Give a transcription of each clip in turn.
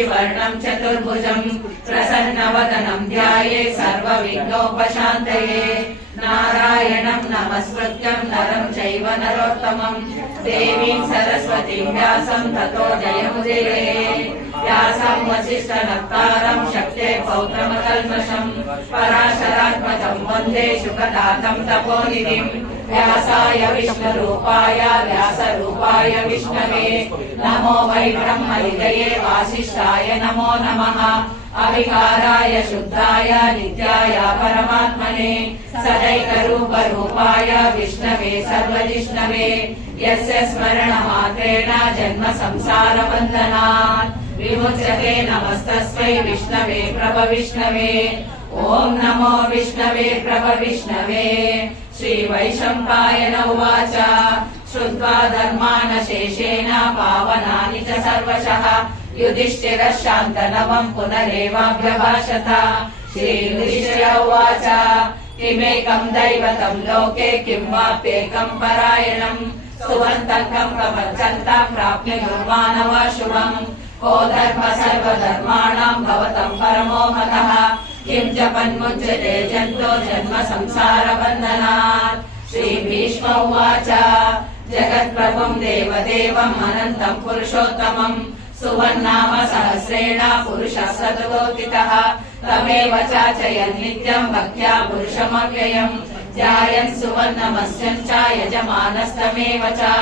शशिवर्णं चतुर्भुजं प्रसन्नवदनं ध्याये सर्वविघ्नोपशान्तये नारायणं नमस्कृत्यं नरं चैव नरोत्तमं देवीं सरस्वतीं व्यासं ततो जयमुदीरये व्यासं वसिष्ठनप्तारं शक्ते पौत्रमकल्मषं पराशरात्मजं वन्दे शुकदातं तपोनिधिं व्यासाय विष्णुरूपाय व्यासरूपाय विष्णवे नमो वै ब्रह्मनिधये वासिष्ठाय नमो नमः अविकाराय शुद्धाय नित्याय परमात्मने सदैकरूपरूपाय विष्णवे सर्वजिष्णवे यस्य स्मरणमात्रेण जन्म संसारबन्धनात् विमुच्यते नमस्तस्मै विष्णवे प्रभविष्णवे ॐ नमो विष्णवे प्रभविष्णवे श्रीवैशम्पायन उवाच श्रुत्वा धर्मान् शेषेण पावनानि च सर्वशः युधिष्ठिरः शान्तनवं पुनरेवाभ्यभाषत श्रीयुधिष्ठिर उवाच किमेकं दैवतं लोके किं वाप्येकं परायणं सुवन्तकं प्रपञ्चन्तः प्राप्नुर्मानवा शुभम् को धर्म सर्वधर्माणां भवतं परमो मतः किं जपन्मुच्यते जन्तो जन्म संसारबन्धनात् श्रीभीष्म उवाच जगत्प्रभुं देवदेवम् अनन्तं पुरुषोत्तमम् सुवन्नाम सहस्रेण पुरुषः सततोत्थितः तमेव चाचयन् नित्यं भक्त्या पुरुषमव्ययम् ध्यायन् सुवर्णमस्यं च यजमानस्तमेव च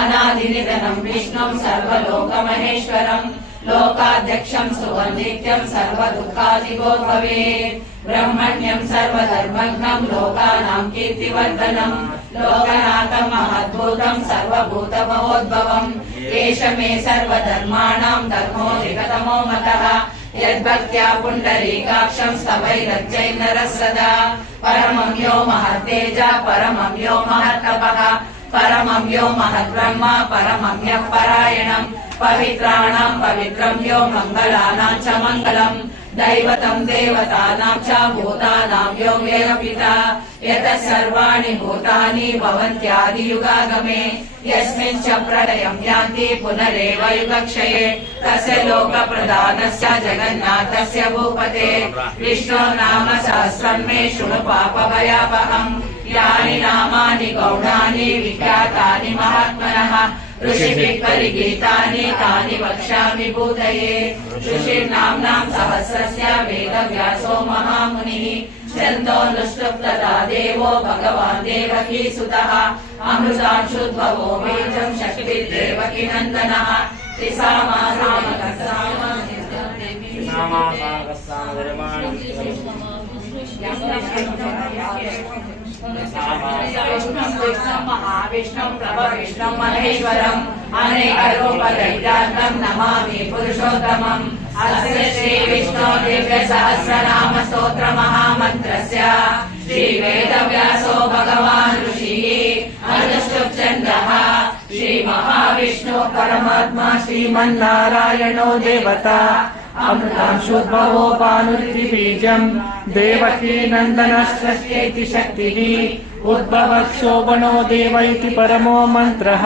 अनादिनिधनं विष्णुं सर्वलोकमहेश्वरम् लोकाध्यक्षं सुवन्नित्यं सर्वदुःखादिगो भवेत् ब्रह्मण्यं सर्वधर्मज्ञं लोकानां कीर्तिवर्धनम् लोकनाथं महद्भूतं सर्वभूतमहोद्भवम् एष मे सर्वधर्माणां धर्मोऽधिकतमो मतः यद्भक्त्या पुण्डरीकाक्षं स्तवैरर्चैर्नरः सदा परमं यो महत्तेज परमं यो महत्तपः परमं यो महद्ब्रह्म परमं यः परायणम् पवित्राणां पवित्रं यो मङ्गलानां च मङ्गलम् दैवतं देवतानां च भूतानां यो वेदपिता यतः सर्वाणि भूतानि भवन्त्यादियुगागमे यस्मिन् च प्रलयं यान्ति पुनरेव युगक्षये तस्य लोकप्रधानस्य जगन्नाथस्य भूपते विष्णो नाम सहस्रं मे शृणु पापभयापहम् यानि नामानि गौणानि विख्यातानि महात्मनः ऋषिभिः परिगीतानि तानि वक्ष्यामि भूतये ऋषिर्नाम्नां सहस्रस्य वेदव्यासो महामुनिः छन्दोऽनुष्टुप् तथा देवो भगवान् देवकीसुतः अमृतांशुद्भवो बीजं शक्तिर्देवकी नन्दनः महाविष्णुं प्रभविष्णुं महेश्वरम् अनेकरूपदैत्यात्मं नमामि पुरुषोत्तमम् अस्य श्रीविष्णो दिव्यसहस्रनाम स्तोत्रमहामन्त्रस्य श्रीवेदव्यासो भगवान् ऋषिः अनुष्टुप् श्रीमहाविष्णु परमात्मा श्रीमन्नारायणो देवता अमृतांशुद्भवो भानुरिति बीजम् देवकी नन्दनस्येति शक्तिः उद्भवक्षोभनो देव इति परमो मन्त्रः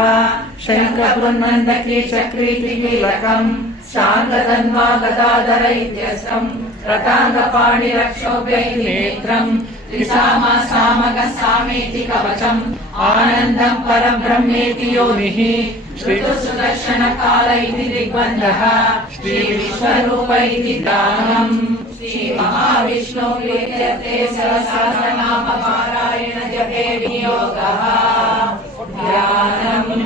शङ्खबृन्नन्दकी चक्रीति कीलकम् शान्ततन्वा गदाधर इत्यस्त्रम् रताङ्गपाणिरक्षोभ्य नेत्रम् त्रिसामा सामगः सामेति कवचम् आनन्दम् परब्रह्मेति योनिः श्रीसुदर्शनकाल इति दिग्बन्धः श्रीविश्वरूप इति दानम् श्रीमहाविष्णो प्रीत्यर्थे सहस्रनाम पारायण जपे वियोगः ध्यानम्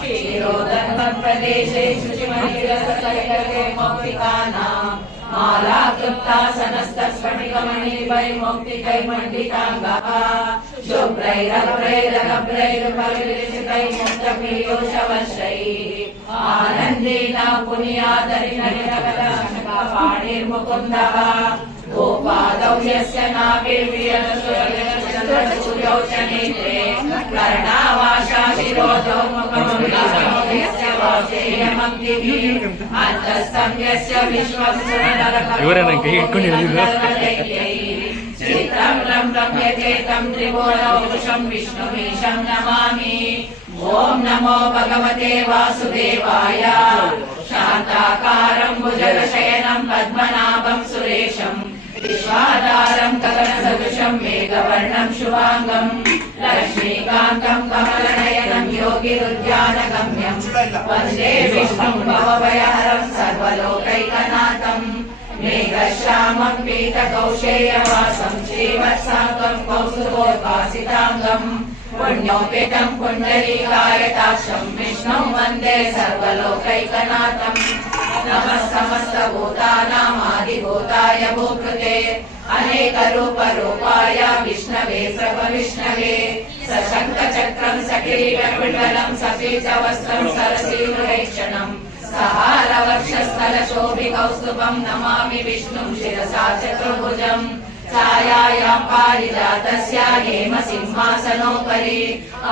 क्षीरोदर्भप्रदेशे शुचिमणिरसकैकर्ये मौक्तिकानाम् मालाकृप्तासनस्तस्फटिकमणिवैमुक्तिकैमण्डिताङ्गः शुभ्रैरभ्रैरगभ्रैर्परिलिखितैर्मुक्तपीयूषवर्षैः आनन्देन पुनीयादरिणपाणिर्मुकुन्दः गोपादौ यस्य नाभिर्वियतसुयौ च नेत्रे कर्णावाशा शिरोधौ मुखमस्य वासेयमग्निभिः अन्तस्तं यस्य चित्रं रम्यचेतं त्रिभुवनौषं विष्णुमीशं नमामि। ॐ नमो भगवते वासुदेवाय। शान्ताकारं भुजगशयनं पद्मनाभं सुरेशं विश्वाधारं गगनसदृशं मेघवर्णं शुभाङ्गं लक्ष्मीकान्तं कमलनयनं योगिरुद्यानगम्यं वन्दे विष्णुं भवभयहरं सर्वलोकैकनाथं मेघश्यामं पीतकौशेयवासं श्रीवत्साङ्गं कौस्तुभोद्भासिताङ्गं पुण्योपेतं पुण्डरीकायताक्षं विष्णुं वन्दे सर्वलोकैकनाथं। नमः समस्तभूतानामादिभूताय भूकृते अनेकरूपरूपाय विष्णवे सर्वविष्णवे सशङ्खचक्रं सकिरीटकुण्डलं सपीतवस्त्रं सरसीरुहेक्षणं सहारवक्षस्थलशोभिकौस्तुभं नमामि विष्णुं शिरसा चतुर्भुजम्। छायायां पारिजातस्य हेमसिंहासनोपरि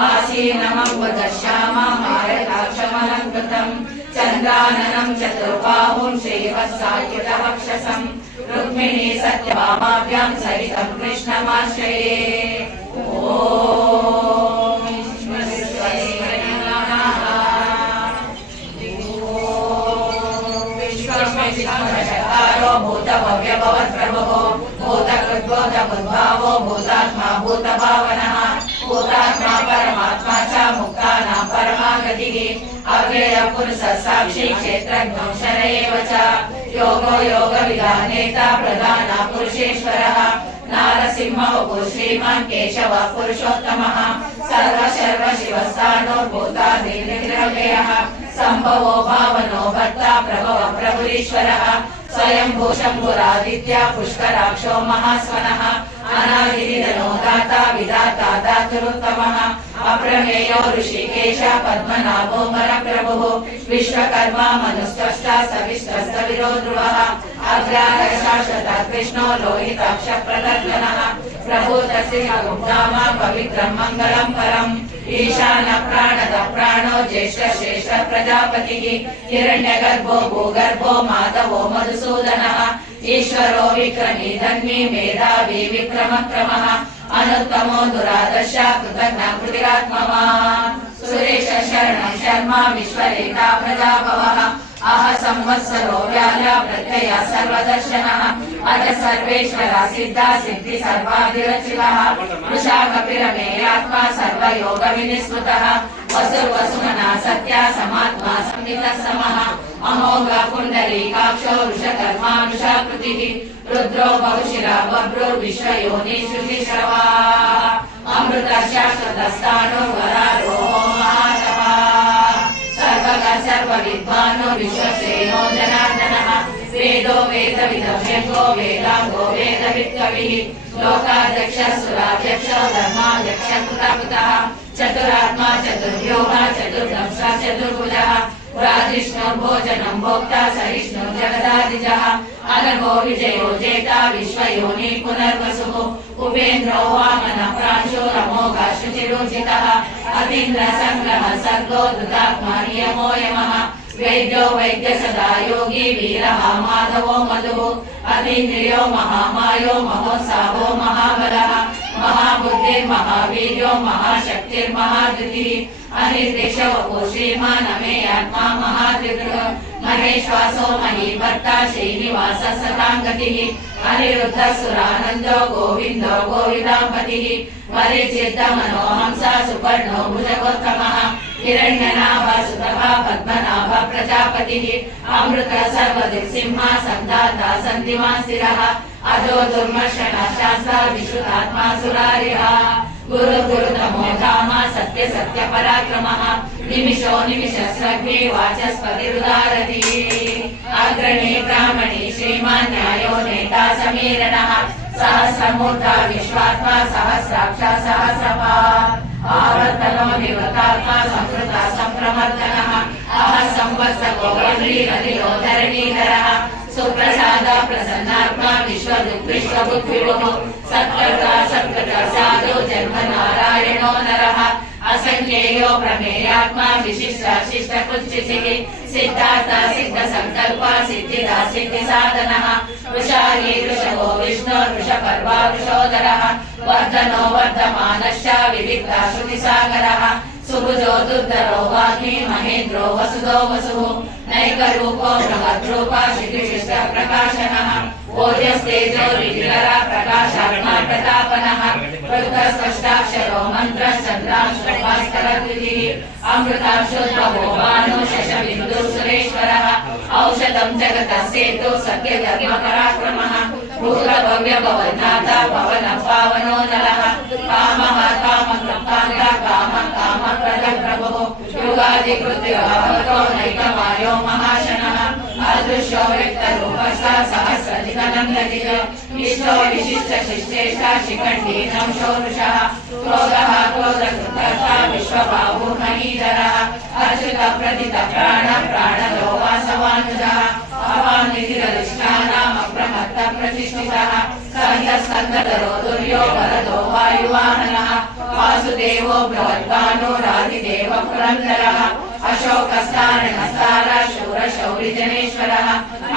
आसीनमम्बुदश्याममारताक्षमलङ्कृतं चन्द्राननं चतुर्बाहुं श्रीवत्साच्युतवक्षसं रुक्मिणी सत्यभामाभ्यां सहितं कृष्णमाश्रये। भूतभव्यभवत्प्रभुः भूतकृद्भूतबुद्भावो भूतात्मा भूतभावनः भूतात्मा परमात्मा च मुक्तानां परमा गतिः अव्ययपुरुषः साक्षी क्षेत्रज्ञो क्षर एव च योगो योगविदानेता प्रधान पुरुषेश्वरः नारसिंहो श्रीमान् केशवः पुरुषोत्तमः सर्वशर्व शिवस्थानोर्भूतादिनिग्रहव्ययः सम्भवो भावनो भर्ता प्रभव प्रभुरीश्वरः स्वयंभू शम्भुरादित्य पुष्कराक्षो महास्वनः अनादिनिधनो दाता विधाता दातुरुत्तमः अप्रमेयो ऋषिकेश पद्मनाभो वरप्रभुः विश्वकर्मा मनुस्त्वष्टा सविष्टस्तविरो ध्रुवः अग्राहः शाश्वतः कृष्णो लोहिताक्ष प्रदर्शनः प्रभूतस्य गुप्ताम पवित्रं मङ्गलं परम् ईशान प्राणद प्राणो ज्येष्ठ श्रेष्ठ प्रजापतिः हिरण्यगर्भो भूगर्भो माधवो मधुसूदनः ईश्वरो विक्रमी धन्वी मेधावी विक्रमक्रमः अनुत्तमो दुरादर्श कृतज्ञ कृतिरात्मवान् सुरेश शरणं शर्मा विश्वरेता प्रजाभवः अह संवत्सरो व्याल प्रत्यय सर्वदर्शनः अज सर्वेश्वर सिद्धा सिद्धि सर्वाधिरचितः वृषा कपिरमेयात्मा सर्वयोग विनिस्मृतः वसुर्वसुमना सत्या समात्मा संहितः समः अमोघ पुण्डरीकाक्षो वृषकर्मा वृषाकृतिः रुद्रो बहुशिरा बभ्रुर्विश्वयोनिषु श्रवाः अमृत शाश्वतस्थानो वरारोहो महातपः सर्वगा सर्वविद्वानो विश्वसेनो जनार्दनः वेदो वेदविदव्यङ्गो वेदाङ्गो वेदवित्कविः लोकाध्यक्ष सुराध्यक्ष धर्माध्यक्ष कृतः चतुरात्मा चतुर्व्योः चतुर्दंश चतुर्भुजः भोजनं भोक्ता सहिष्णु जगदादिजः अनघो विजयो जेता विश्वयोनि पुनर्वसुः उपेन्द्रो वामन प्रांशो रमोघ शुचिरोजितः अतीन्द्र संग्रह सर्गो धृतात्मा नियमो यमः वैद्यो वैद्य सदा योगी वीरः माधवो मधुः अतीन्द्रियो महामायो महोत्साहो महाबलः महाबुद्धिर्महावीर्यो महाशक्तिर्महाधृतिः अनिर्देशो श्रीमान् अमेयात्मा महाधृतः महेश्वासो महीभर्ता श्रीनिवास सताङ्गतिः अनिरुद्धः सुरानन्दो गोविन्दो गोविदाम्पतिः मरीचित्त मनोहंसा सुपर्णो भुजगोत्तमः हिरण्यनाभ सुतः पद्मनाभ प्रजापतिः अमृत सर्वदिक्सिंह सन्धाता सन्धिमान् स्थिरः अजो दुर्मर्षण शास्त्र विश्रुतात्मा सुरारिः गुरु गुरु नमो धाम सत्य सत्य पराक्रमः निमिषो निमिषस्रग्नि वाचस्पतिरुदारति अग्रणी ब्राह्मणी श्रीमान् न्यायो नेता समीरणः सहस्रमूर्ता विश्वात्मा सहस्राक्ष सहस्रपात् आवर्तनो विवतात्मा संस्कृता संप्रवर्तनः अहः संवत्सको वह्निरनिलो धरणीधरः सुप्रसाद प्रसन्नात्मा विश्वबुद्धिविभुः सत्कर्ता सत्कृता साधु जन्म नारायणो नरः असंख्येयो प्रमेयात्मा विशिष्टाशिष्टकुच्चितिः सिद्धार्थ सिद्ध संकल्प सिद्धिदा सिद्धि साधनः वृषाही वृषभो विष्णु वृषपर्वा वृषोदरः वर्धनो वर्धमानश्च विविक्ता श्रुतिसागरः सुभुजो दुर्धरो वाग्मी महेन्द्रो वसुदो वसुः नैकरूपो बृहद्रूप श्रीकृष्ण प्रकाशनः ओजस्तेजो विधिकरा प्रकाशात्मा प्रतापनः स्पष्टाक्षरो मन्त्रश्चन्द्रांशोभास्करद्विधिः अमृतांशोद्भवो भानु शशबिन्दुः सुरेश्वरः औषधं जगतः सेतु सत्यधर्मपराक्रमः भूतभव्यभवन्नाथ पवनः पावनो नरः कामः कामकृत्कान्त कामप्रदप्रभुः युगादिकृत्यो नैकमायो महाशनः अदृश्यो व्यक्तरूपः सहस्रधिकनन्दजित इष्टो विशिष्टशिष्टेष्ट शिखण्डीनं शोरुषः क्रोधः क्रोधकृतर्ता विश्वबाहुः महीधरः अच्युत प्रथित प्राणदो वासवानुजः अवानिधिरधिष्ठानाम् अप्रमत्त प्रतिष्ठितः स्कन्दधरो दुर्यो वरदो वायुवाहनः वासुदेवो बृहद्भानुरादिदेव पुरन्दरः अशोकस्तारणस्तार शूरशौरिजनेश्वरः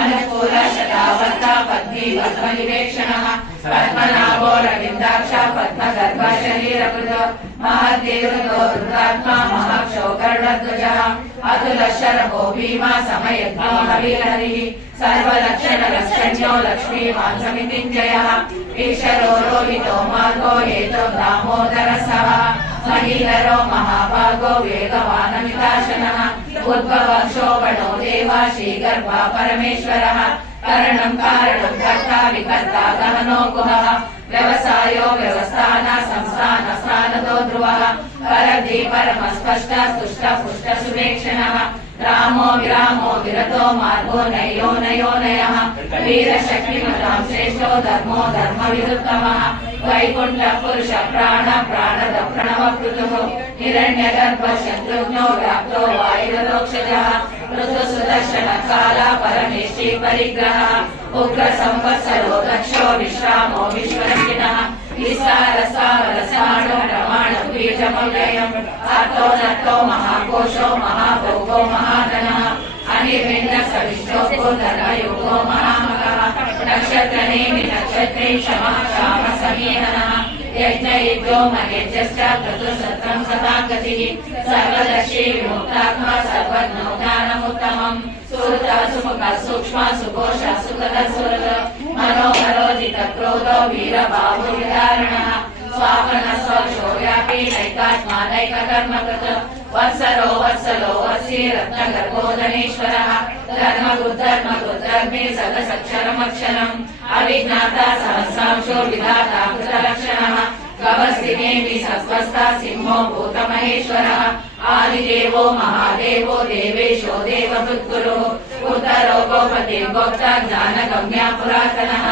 अनुकूल शतावर्ता पद्मीपद्मनिवेक्षणः पद्मनाभो रविन्दाक्ष पद्मगर्भ शरीरकृत महद्देवतो रुद्रात्मा महाक्षोकर्णध्वजः अतुलशरभो भीमा समयज्ञो हविर्हरिः सर्वलक्षणरक्षण्यो लक्ष्मीवान् समितिञ्जयः ईश्वरो रोहितो मार्गो हेतो दामोदरसः महीधरो महाभागो वेगवानमिताशनः उद्भवक्षोभणो देवा श्रीगर्भा परमेश्वरः करणं कारणं कर्ता विकर्ता गहनो गुहः व्यवसायो व्यवस्थान संस्थान स्थानतो ध्रुवः परधि परमस्पष्ट तुष्ट पुष्ट सुवेक्षणः रामो विरामो विरतो मार्गो नयो नयोनयः वीरशक्तिमतां श्रेष्ठो धर्मो धर्मविरुत्तमः वैकुण्ठ पुरुष प्राण प्राणद प्रणवकृतुः हिरण्यगर्भ शत्रुघ्नो व्याप्तो वायुरोक्षजः ऋतुसुदर्शन काल परमेष्टि परिग्रहः उग्र संवत्सरो दक्षो विश्रामो विश्वरक्षिणः विस्तारसावरसाणो प्रमाण बीजमव्ययम् अर्थो नर्थो महाकोशो महाभोगो महाधनः अनिर्विण्ण सविष्टो धर्मयुगो महामगः नक्षत्रनेमि नक्षत्रे क्षमः क्षाम समीहनः यज्ञयुजो महेज्यश्च क्रतुसत्रं सतागतिः सर्वदर्शी विमुक्तात्मा सर्वज्ञो ज्ञानमुत्तमम् सुहृद सुमुख सूक्ष्म सुघोष सुखद सुहृद मनोहरोजित क्रोधो वीरबाहु विदारणः स्वापन स्वशो व्यापी नैकात्मा नैककर्मकृत वत्सरो वत्सलो वत्सी रत्नगर्भोदनेश्वरः धर्मगुद्धर्मगुद्धर्मे सदसक्षरमक्षरम् अविज्ञाता सहस्रांशो विधाता कृतलक्षणः गवस्तिनेमि सस्वस्था सिंहो भूतमहेश्वरः आदिदेवो महादेवो देवेशो देवभृद्गुरुः उत्तरो गोपति गोप्ता ज्ञानगम्या पुरातनः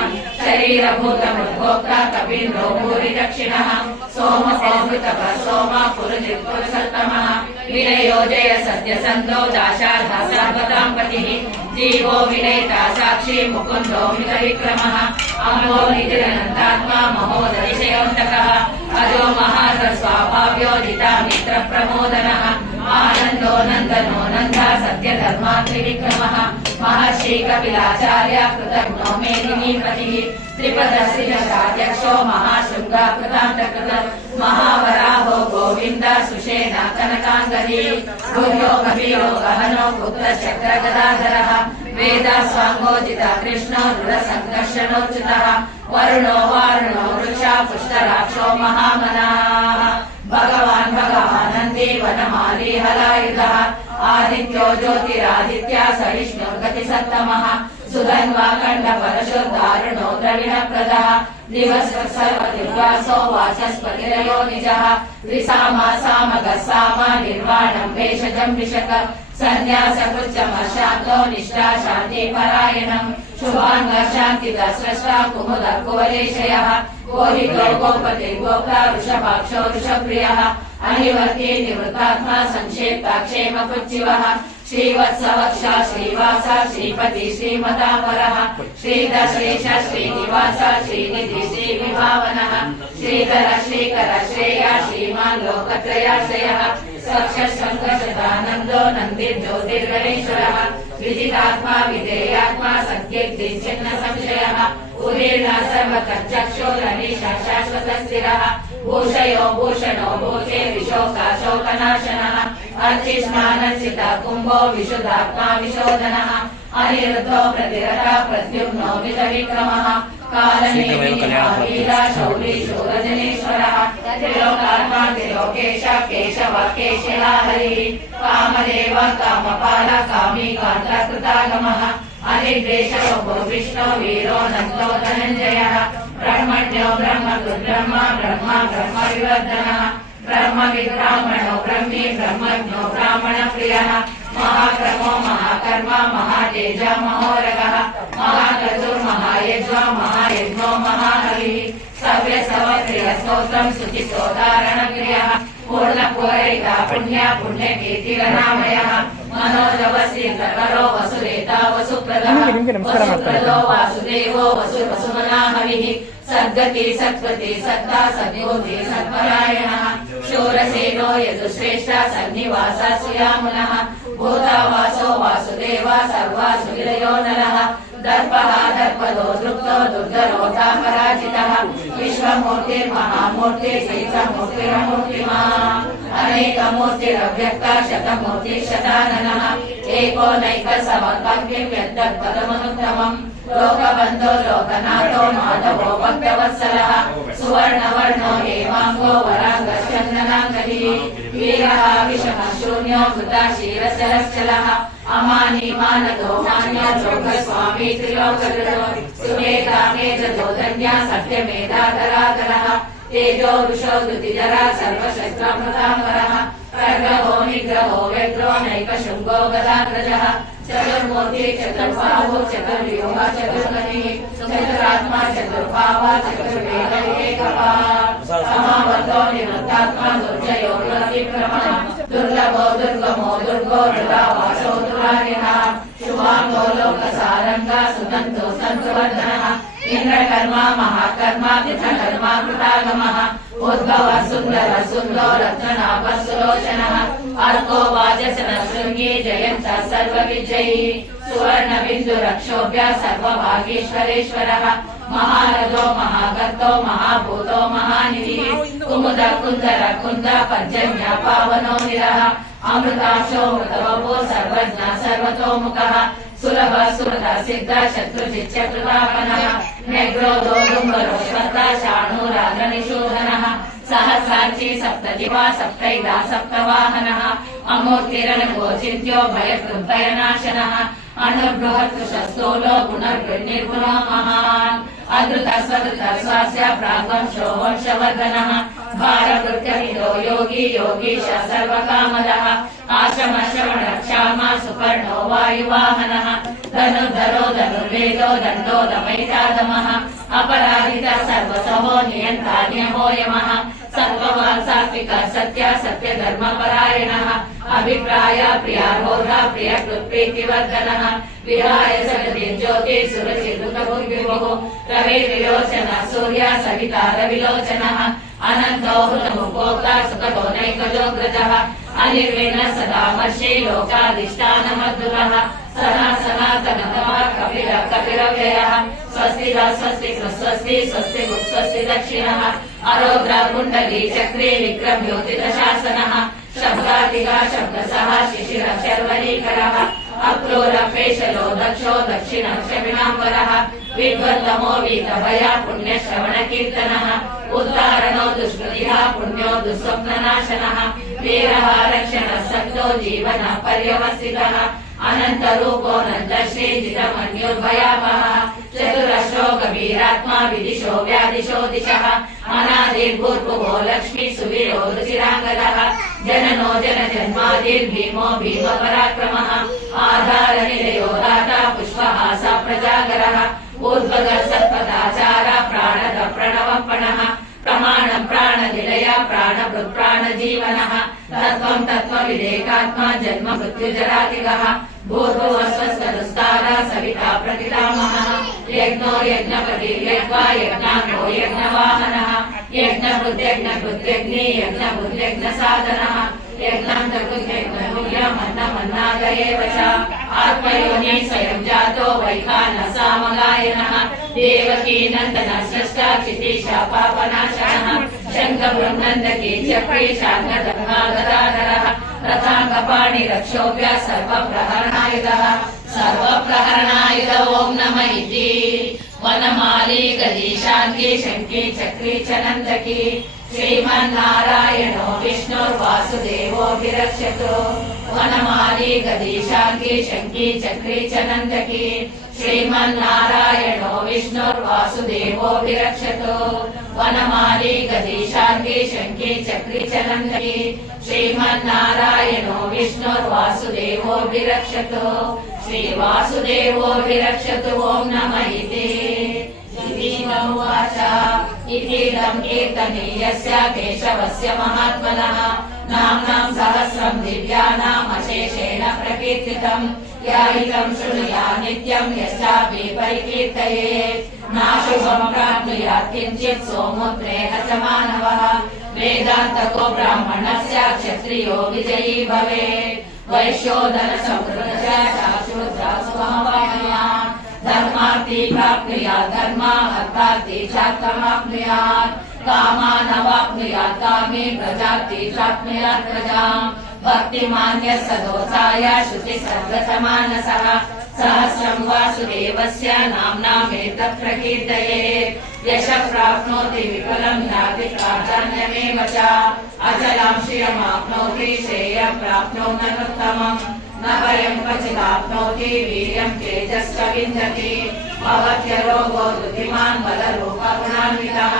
शरीरभूतमुद्भोक्ता कपीन्द्रो भूरिदक्षिणः सोमोऽमृतः सोम पुरुजित्पुरुषोत्तमः विनयो जय सत्यसन्धो दाशार्हा सर्वतां पतिः जीवो विनयिता साक्षी मुकुन्दो मितविक्रमः अम्बो निधिरनन्दात्मा महोदधिशयोऽन्तकः अजो महासस्वाभाव्यो जिता मित्रप्रमोदनः आनन्दो नन्दनो नन्दा सत्यधर्मा त्रिविक्रमः महर्षि कपिलाचार्य कृतज्ञो मेदिनीपतिः त्रिपदशिरसाध्यक्षो महाशृङ्गा कृतान्तकृत महावराहो गोविन्द सुषेण कनकाङ्गदी गुह्यो कबीरो गहनो पुत्रचक्रगदाधरः वेदास्वाङ्गोजित कृष्णो दृढसङ्कर्षणोच्युतः वरुणो वारुणो वृक्षा पुष्टराक्षो महामनाः भगवान् भगवानन्दी वनमाली हलायुधः आदित्यो ज्योतिरादित्या सहिष्णुर्गतिसत्तमः सुधन्वा खण्ड परशुर्दारुणो द्रविणप्रदः दिवसः सर्वदिर्वासो वाचस्पतिरयो निजः द्विसामा सामगः साम निर्वाणं भेषजं विशक सन्न्यासकृत्यमशान्तो निष्ठा शान्तिपरायणम् शुभाङ्ग शान्तिद स्रष्टा कुमुद कुवलेशयः गोहितो गोपति गोप्ता वृषभाक्षो वृषप्रियः अनिवर्ती निवृत्तात्मा संक्षेप्ता क्षेमकृच्चिवः श्रीवत्सवक्षा श्रीवासा श्रीपति श्रीमतापरः श्रीदशेष श्रीनिवास श्रीनिधि श्रीविभावनः श्रीधर श्रीकर श्रेया श्रीमान् लोकत्रयाश्रयः सक्षशङ्कशतानन्दो नन्दिर्ज्योतिर्गणेश्वरः विजितात्मा विधेयात्मा सद्यग्धिच्छिन्न संशयः उदीर्णः सर्वकच्चक्षुरनीशः शाश्वतस्थिरः भूषयो भूषणो भूषे विशोकाशोकनाशनः अर्चिष्मानर्चिता कुम्भो विशुद्धात्मा विशोधनः अनिरुद्धो प्रतिरथा प्रद्युम्नो विजविक्रमः कालनेमिनीरा शौरी शूरजनेश्वरः त्रिलोकात्मा त्रिलोकेश केशव केशिला हरिः कामदेव कामपाल कामी कान्तकृतागमः अनिर्देशो विष्णु वीरो नन्दो धनञ्जयः ब्रह्मण्यो ब्रह्मकृद्ब्रह्म ब्रह्मा ब्रह्मविवर्धनः ब्रह्मविद्ब्राह्मणो ब्रह्मी ब्रह्मज्ञो ब्राह्मणप्रियः महाक्रमो महाकर्म महातेज महोरगः महाक्रतुर्महायज्वा महायज्ञो महाहरिः सव्यसवक्रियस्तोत्रम् शुचिस्तोतारणक्रियः पूर्णपूरयिता पुण्य पुण्यकीर्तिरनामयः मनोजवसीर्तकरो वसुरेता वसुप्रदः वसुप्रदो वासुदेवो वसुमनाहविः सद्गति सत्पति सत्ता सद्योति सत्परायणः शूरसेनो यजुश्रेष्ठ सन्निवास सुयामुनः भूतावासो वासुदेव सर्वासुविदयो नरः दर्पः दर्पदो दृप्तो दुर्धरोधा पराजितः विश्वमूर्तिर्महामूर्तिर्चैत्रमूर्तिरमूर्तिमान् अनेकमूर्तिरव्यक्ता शतमूर्तिः एको नैकसमत्पङ्क्तिं यद्दत्पदमनुत्तमम् लोकबन्धो लोकनाथो माधवो भक्तवत्सलः सुवर्णवर्णो हेमाङ्गो वराङ्गश्चन्दनाङ्गदी वीरः विषमः शून्यो कृताशीरसलश्चलः अमानी मानदो मान्यो जोगस्वामी त्रिलोकगणो सुमेधा मेधो धन्या सत्यमेधाधराधरः तेजो वृषो धृतिजरा सर्वशस्त्रामृताम्बरः प्रग्रहो निग्रहो व्यग्रो नैकशृङ्गो गदाग्रजः चतुर्मूर्ति चतुर्बाहु चतुर्व्यूह चतुर्गतिः चतुरात्मा चतुर्भावा चतुर्वेदैकपात् समावर्तो निवृत्तात्मा दुर्जयो दुर्विक्रमः दुर्लभो दुर्गमो दुर्गो दुरावासो दुरार्यः शुभाङ्गो लोकसारङ्गा सुदन्तो सन्तुवर्धनः इन्द्रकर्मा महाकर्मा पितृकर्मा कृतागमः उद्भवः सुन्दर सुन्दो रत्ननाभः सुलोचनः अर्को वाजसनः शृङ्गी जयन्तः सर्वविजयी सुवर्णबिन्दुरक्षोभ्य सर्वभागीश्वरेश्वरः महारथो महागर्तो महाभूतो महानिधिः कुमुद कुन्दर कुन्द पर्जन्य पावनो निरः अमृताक्षो मृतवपो सर्वज्ञ सर्वतोमुखः सुलभ सुरत सिद्ध शत्रुजिच्च कृतापनः न्यग्रोधो दुम्बरो श्रद्धा शाणूराग्रनिशोधनः सहस्राक्षी सप्तजिवा सप्तैदा सप्तवाहनः अमूर्तिरनगोचिन्त्यो भयकृद्भयनाशनः अणुबृहत्कृशस्थूलो गुणर्निर्गुणो महान् अधृतस्वधृत स्वास्य प्राग्वंशो वंशवर्धनः भारकृत्यहितो योगी योगीश सर्वकामदः आश्रमश्रवणक्षामा सुपर्णो वायुवाहनः धनुर्धरो धनुर्वेदो दण्डो दमैतादमः अपराधितः सर्वसहो नियन्ता नियमो यमः सत्त्ववान् सात्विक सत्य सत्यधर्मपरायणः अभिप्राय प्रियार्होधा प्रियकृत्प्रीतिवर्धनः विहाय सगति ज्योति सुरचिरुतभुर्विभुः रविर्विलोचनः सूर्य सविता रविलोचनः अनन्तो हृतमुपोक्ता सुखतो नैकजोऽग्रजः अनिर्विण्णः सदामर्षि लोकाधिष्ठानमद्भुतः सनातनतमः कपिलः कपिलव्ययः स्वस्ति स्वस्ति स्वस्ति स्वस्ति स्वस्ति दक्षिणः अरोग्र कुण्डली चक्रे विक्रम्योतिदशासनः शब्दातिगा शब्दसः शिशिरः शर्वरीकरः अक्रूरपेशलो दक्षो दक्षिणः शमिनाम्बरः विद्वत्तमो वीतभया पुण्यश्रवणकीर्तनः उद्धारणो दुष्कृतिः पुण्यो दुःस्वप्ननाशनः वीरः रक्षणः सक्तो जीवनः पर्यवस्थितः अनन्तरूपो नन्दश्रीजितमन्युर्भयावहः चतुरश्रो कबीरात्मा विदिशो व्यादिशो दिशः अनादिर्भूर्भुवो लक्ष्मी सुवीरो रुचिराङ्गदः जननो जनजन्मादिर्भीमो भीमपराक्रमः आधारनिलयो दाता पुष्पहास प्रजागरः ऊर्ध्वगः सत्पदाचार प्राणद प्रणवपणः प्रमाणं प्राणनिलय प्राणभृत् हृत्प्राणजीवनः तत्त्वं तत्त्वविदेकात्मा जन्म मृत्युजरातिगः भूर्भुवस्वस्तदुस्तारा सविता प्रपितामहः यज्ञो यज्ञपतिर्यज्ञा यज्ञाङ्गो यज्ञवाहनः यज्ञभुद्यज्ञकृत्यग्नि यज्ञभुद्यज्ञसाधनः यज्ञान्तकृत्यज्ञमन्नाद एव च आत्मयोनि स्वयं जातो वैखानः सामगायनः देवकी नन्दनः क्षितीशा पापनाशनः शङ्खबृह्नन्दकी चक्री शार्ङ्गधर्मागदाधरः रथाङ्गपाणि रक्षोभ्य सर्वप्रहरणायुधः सर्वप्रहरणायुध ॐ नमः इति वनमाली गदीशाङ्गी शङ्की चक्री च नन्दकी श्रीमन्नारायणो विष्णुर्वासुदेवोऽभिरक्षतु वनमाली गदीशाङ्गी शङ्की चक्री च नन्दकी श्रीमन्नारायणो विष्णुर्वासुदेवोऽभिरक्षतु वनमाली गदीशाङ्गी शङ्की चक्री च नन्दकी श्रीमन्नारायणो विष्णुर्वासुदेवोऽभिरक्षतु श्रीवासुदेवोऽभिरक्षतु ॐ नमः इति उवाच इतीदं कीर्तनीयस्य केशवस्य महात्मनः नाम्नां सहस्रं दिव्यानाम् अशेषेण प्रकीर्तितम् या इदं शृणुया नित्यं यश्चापि परिकीर्तयेत् नाशुभं प्राप्नुयात् किञ्चित् सोमुद्रेह च मानवः वेदान्तको ब्राह्मणस्य क्षत्रियो विजयी भवेत् वैश्योदनसमृद्धशूद्रासुमवाहयात् धर्मार्थी प्राप्नुयात् धर्मार्थार्थी चार्थमाप्नुयात् कामानवाप्नुयात् कामी प्रजार्थी प्राप्नुयात् प्रजाम् भक्तिमान्यः सदोषाय श्रुतिसर्गसमानसः सहस्रं वासुदेवस्य नाम्नामेतत् प्रकीर्तयेत् यशः प्राप्नोति विफलं याति प्राधान्यमेव च अचलं श्रियमाप्नोति श्रेयं प्राप्नोत्यनुत्तमम् न भयं क्वचिदाप्नोति वीर्यं तेजश्च विन्दति भवत्यरोगो धृतिमान् बलरूपगुणान्वितः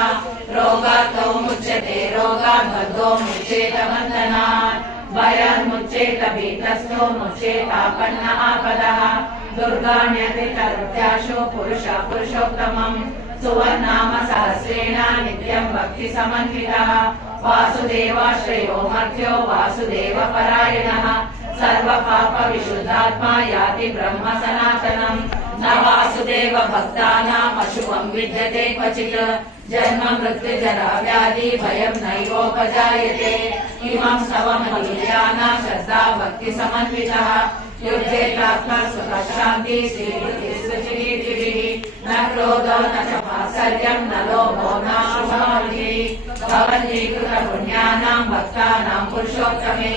रोगात् मुच्यते रोगात् बद्धो मुच्येत बन्धनात् भयान्मुच्येत भीतस्थो मुच्येतापन्न आपदः दुर्गाण्यतितरुत्याशो पुरुषः पुरुषोत्तमम् सुवर्नाम सहस्रेण नित्यं भक्तिसमन्वितः वासुदेवाश्रयो मर्त्यो वासुदेवपरायणः सर्वपापविशुद्धात्मा याति ब्रह्म सनातनम् न वासुदेव भक्तानाम् अशुभं विद्यते क्वचित् जन्म मृत्युजरा व्याधि भयं नैवोपजायते इमं स्तवं मनुष्याणां श्रद्धा भक्तिसमन्वितः युद्धे प्राप्त सुखशान्ति श्रीकृतिः न क्रोधो न च मात्सर्यं न लोभो न शुभावृत्तिः भवन्तीकृतपुण्यानां भक्तानां पुरुषोत्तमे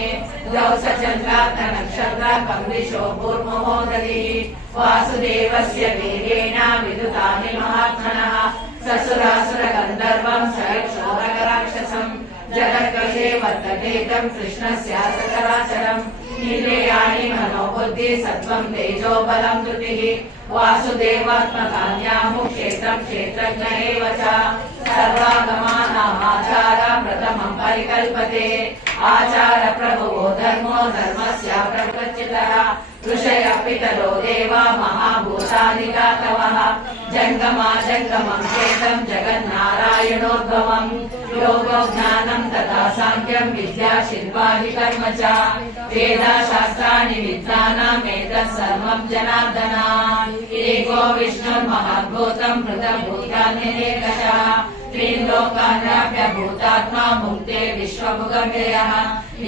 द्यौसचन्द्रार्कनक्षत्र कम्बिशो भूर्मुहोदधिः वासुदेवस्य वीर्येण विदुतानि महात्मनः ससुरासुरगन्धर्वं सयक्षोरगराक्षसम् जगद्वशे वर्तते तं कृष्णस्य सचराचरम् इन्द्रियाणि मनोबुद्धि सत्त्वं तेजो बलं धृतिः वासुदेवात्मकान्याहु क्षेत्रं क्षेत्रज्ञ एव च सर्वागमानामाचार प्रथमं परिकल्पते आचार प्रभुवो धर्मो धर्मस्य प्रवृत्तितः ऋषयः पितरो देवा महाभूतानि धातवः जङ्गमाजङ्गमं चेतं जगन्नारायणोद्भवम् योगो ज्ञानं तथा साङ्ख्यं विद्या शिल्पाहि कर्म च वेदाशास्त्राणि विद्वानाम् एतत् सर्वं जनार्दनात् एको विष्णुर्महद्भूतं मृतभूतान्यनेकशः त्रीन् लोकान् व्याप्य भूतात्मा मुक्ते विश्वभुगव्ययः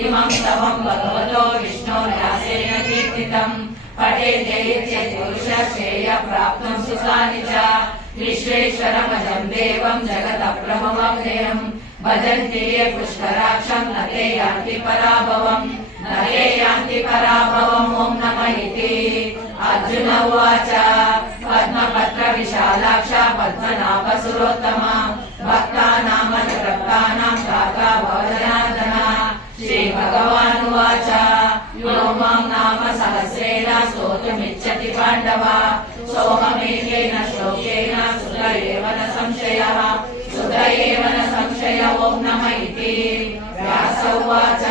इमं स्तवं भगवतो विष्णोर्व्यासेन कीर्तितम् पठेदेत्यपुरुषः श्रेयः प्राप्तुं सुखानि च विश्वेश्वरमजं देवं जगतः प्रभवम् भजन्ति ये पुष्कराक्षं न ते यान्ति पराभवम् न ते यान्ति पराभवम् ॐ नमः इति अर्जुन उवाच पद्मपत्र विशालाक्ष पद्मनाभसुरोत्तमा भक्तानामनुरक्तानां भ्राता भवजनार्दन श्रीभगवानुवाच यो मां नाम सहस्रेण स्तोतुमिच्छति पाण्डव सोममेकेन श्लोकेन सुत एव न संशयः ॐ नमः इति व्यास उवाच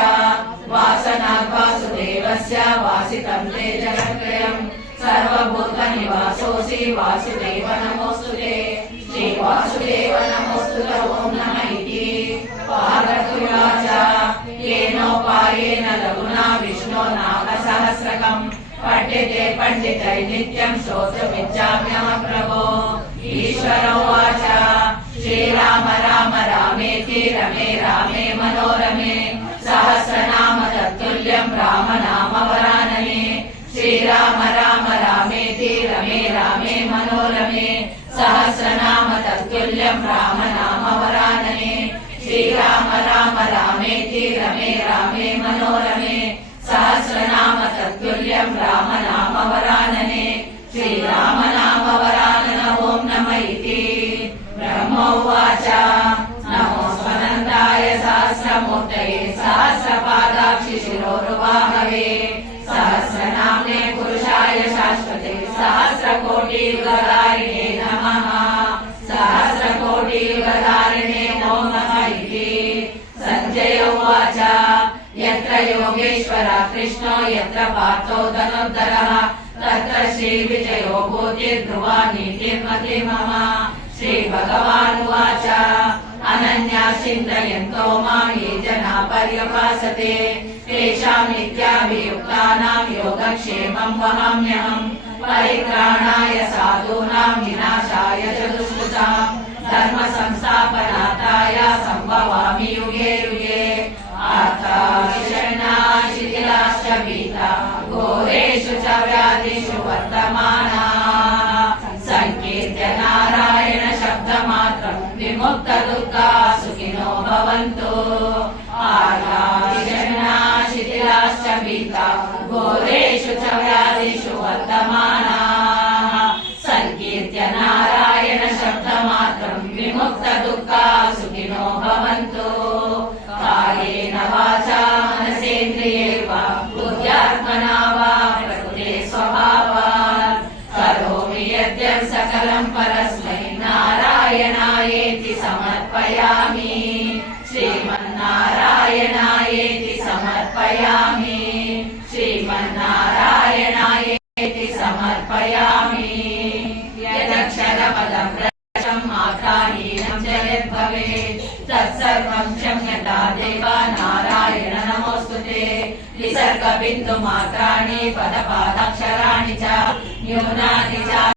वासनाद् वासुदेवस्य वासितं ते जगत्त्रयम् स सर्वभूत निवासोऽसि वासुदेव नमोऽस्तुते श्री वासुदेव नमोऽस्तुते ॐ नमः इति पार्वत्युवाच येनोपायेन लघुना विष्णो नाम सहस्रकम् पठ्यते पण्डितैः नित्यं श्रोतुमिच्छाम्यहं प्रभो ईश्वर उवाच श्रीराम राम रामेति रमे रामे मनोरमे सहस्रनाम तत्तुल्यं राम नाम वरानने श्रीराम राम रामेति रमे रामे मनोरमे सहस्रनाम तत्तुल्यं राम नाम वरानने श्रीराम राम रामेति रमे रामे मनोरमे सहस्रनाम तत्तुल्यं राम नाम वरानने श्रीराम नाम वरानन ॐ नमः इति ब्रह्मोवाच नमो स्वनन्दाय सहस्रमूर्तये सहस्रपादाक्षि शिरोरुबाहवे सहस्रनाम्ने पुरुषाय शाश्वते सहस्रकोटियुगधारिणे नमः सहस्रकोटियुगधारिणे ॐ नमः इति सञ्जय उवाच यत्र योगेश्वर कृष्णो यत्र पार्थो धनुर्धरः तत्र श्रीविजयो भूतिर्ध्रुवा नीतिर्मतिर्मम श्रीभगवानुवाच अनन्या चिन्तयन्तो मां ये जना पर्यपासते तेषां नित्याभियुक्तानां योगक्षेमं वहाम्यहम् परित्राणाय साधूनां विनाशाय च दुष्कृतां धर्म संस्थापनार्थाय सम्भवामि युगे युगे आर्ता शिथिलाश्च भीता घोरेषु च व्याधिषु वर्तमानाः संकीर्त्य नारायण शब्दमात्रं विमुक्त दुःखा सुखिनो भवन्तु आर्ता शिथिलाश्च भीता घोरेषु च व्याधिषु वर्तमानाः संकीर्त्य नारायण शब्दमात्रं विमुक्त दुःखा सुखिनो भवन्तु कायेन वाचा मनसेन्द्रिये वा बुद्ध्यात्मना वा प्रकृते स्वभावात् करोमि यद्यत् सकलं परस्मै नारायणायेति समर्पयामि श्रीमन्नारायणायेति समर्पयामि श्रीमन्नारायणायेति समर्पयामि यदक्षरपदं मात्राहीनं च यद्भवेत् तत्सर्वं क्षम्यता देव नारायण नमोऽस्तुते विसर्गबिन्दुमात्राणि पदपादाक्षराणि च न्यूनानि च